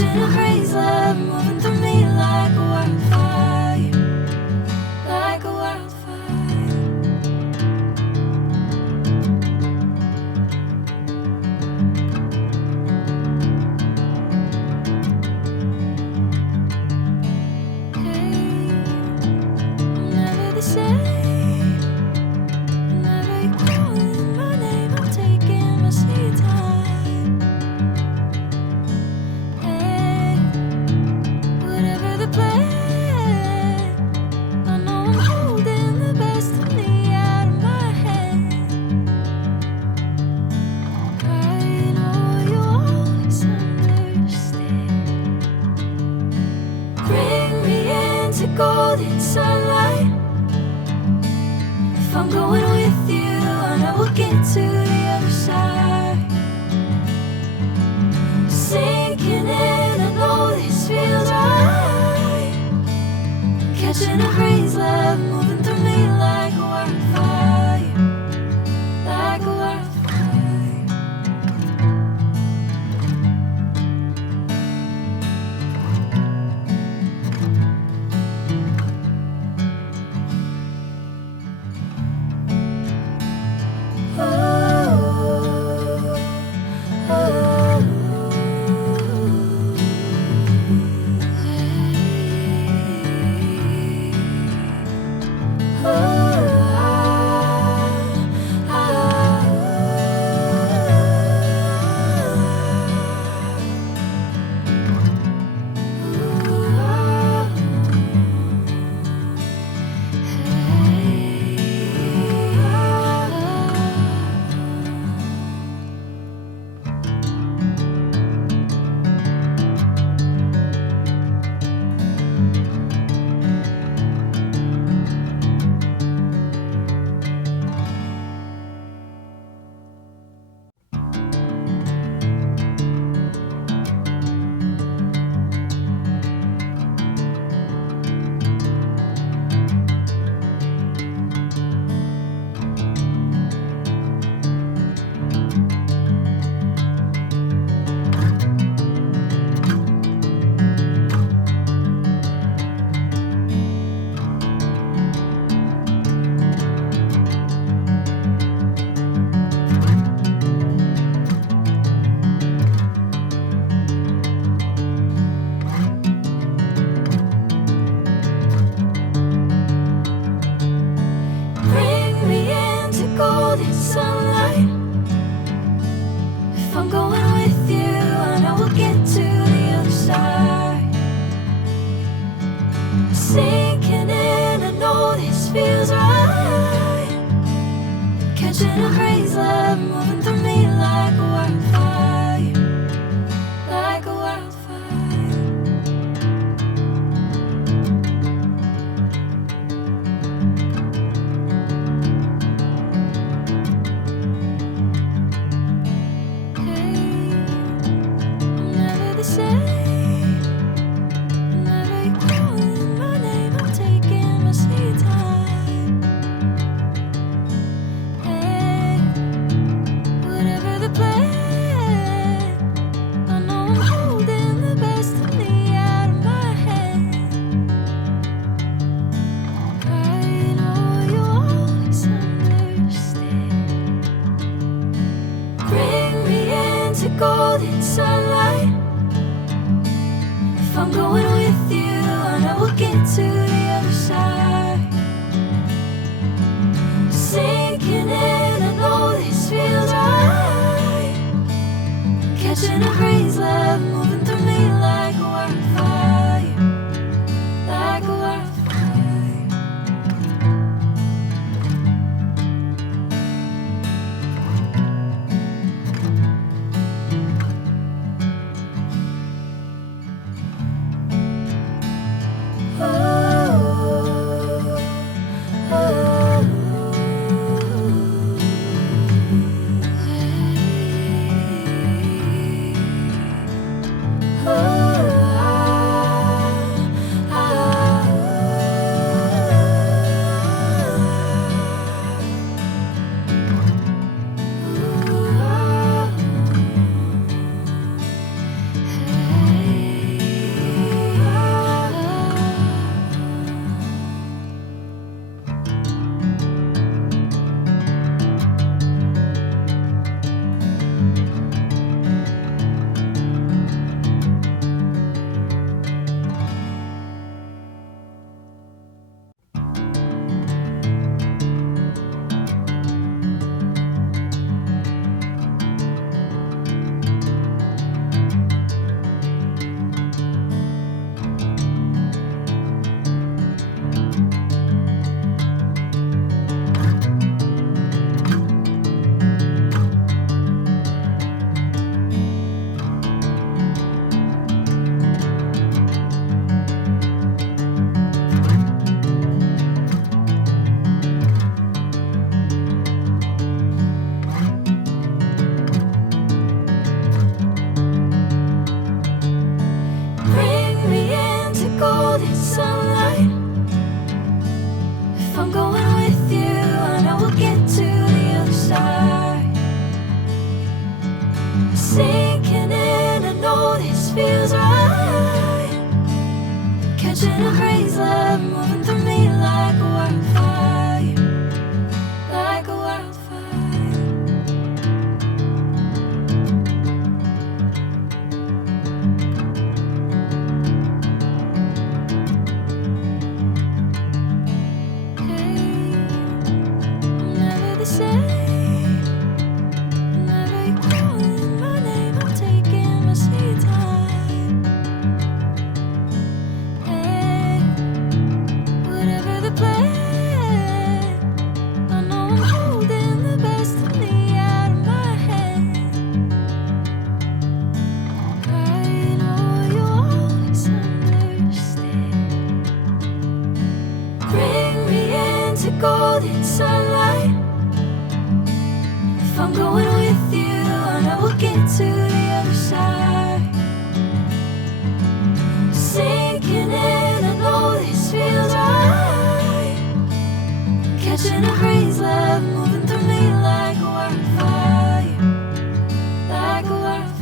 Catching a crazy love moving through me like a wildfire, like a wildfire. Hey, I'm never the same. Whenever you're calling my name, I'm taking my sweet time. Hey, whatever the plan, I know I'm holding the best of me out of my hand. I know you always understand. Bring me into golden sunlight. If I'm going with you, I know we'll get to the other side. Sinking in, I know this feels right. Catching a crazy love moving through me like a wildfire, like a wildfire. Bring me into golden sunlight. If I'm going with you, I know we'll get to the other side. Sinking in, I know this feels right. Catching a crazy love moving through me like a wildfire, like a wildfire. Hey, I'm never the same. Whenever you're calling my name, I'm taking my sweet time. Hey, whatever the plan. golden sunlight. If I'm going with you, I know we'll get to the other side. Sinking in, I know this feels right. Catching a breeze, love moving through me like a wildfire, like a wildfire. Hey, I'm never the same. Whenever you're calling my name, I'm taking my sweet time. Hey, whatever the plan, I know I'm holding the best of me out of my hand. I know you always understand. Bring me into golden sunlight. If I'm going with you, I know we'll get to the other side. Sinking in, I know this feels right. Catching a breeze, love moving through me like a wildfire, like a wildfire.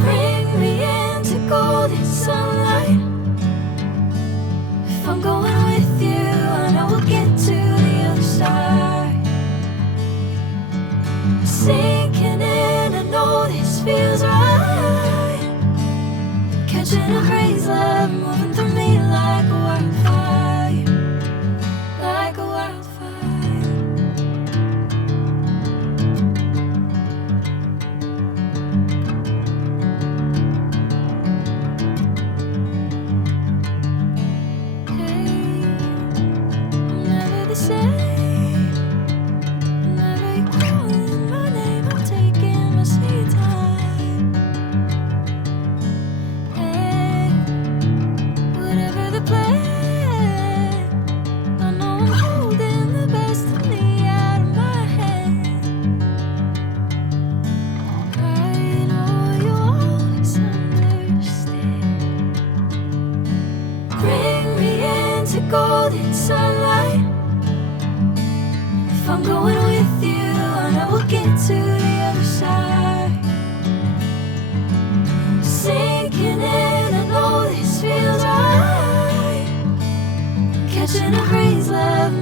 Bring me into golden sunlight. If I'm going with you, I know we'll get to the other side. Sinking in, I know this feels right. Catching a breeze, love moving through me like a wildfire, like a wildfire. Hey, I'm never the same. Whenever you're calling my name, I'm taking my sweet time. Hey, whatever the plan, I know I'm holding the best of me out of my hand. I know you always understand. Bring me into golden sunlight. If I'm going with you, I know we'll get to the other side. Sinking in, I know this feels right. Catching a breeze, love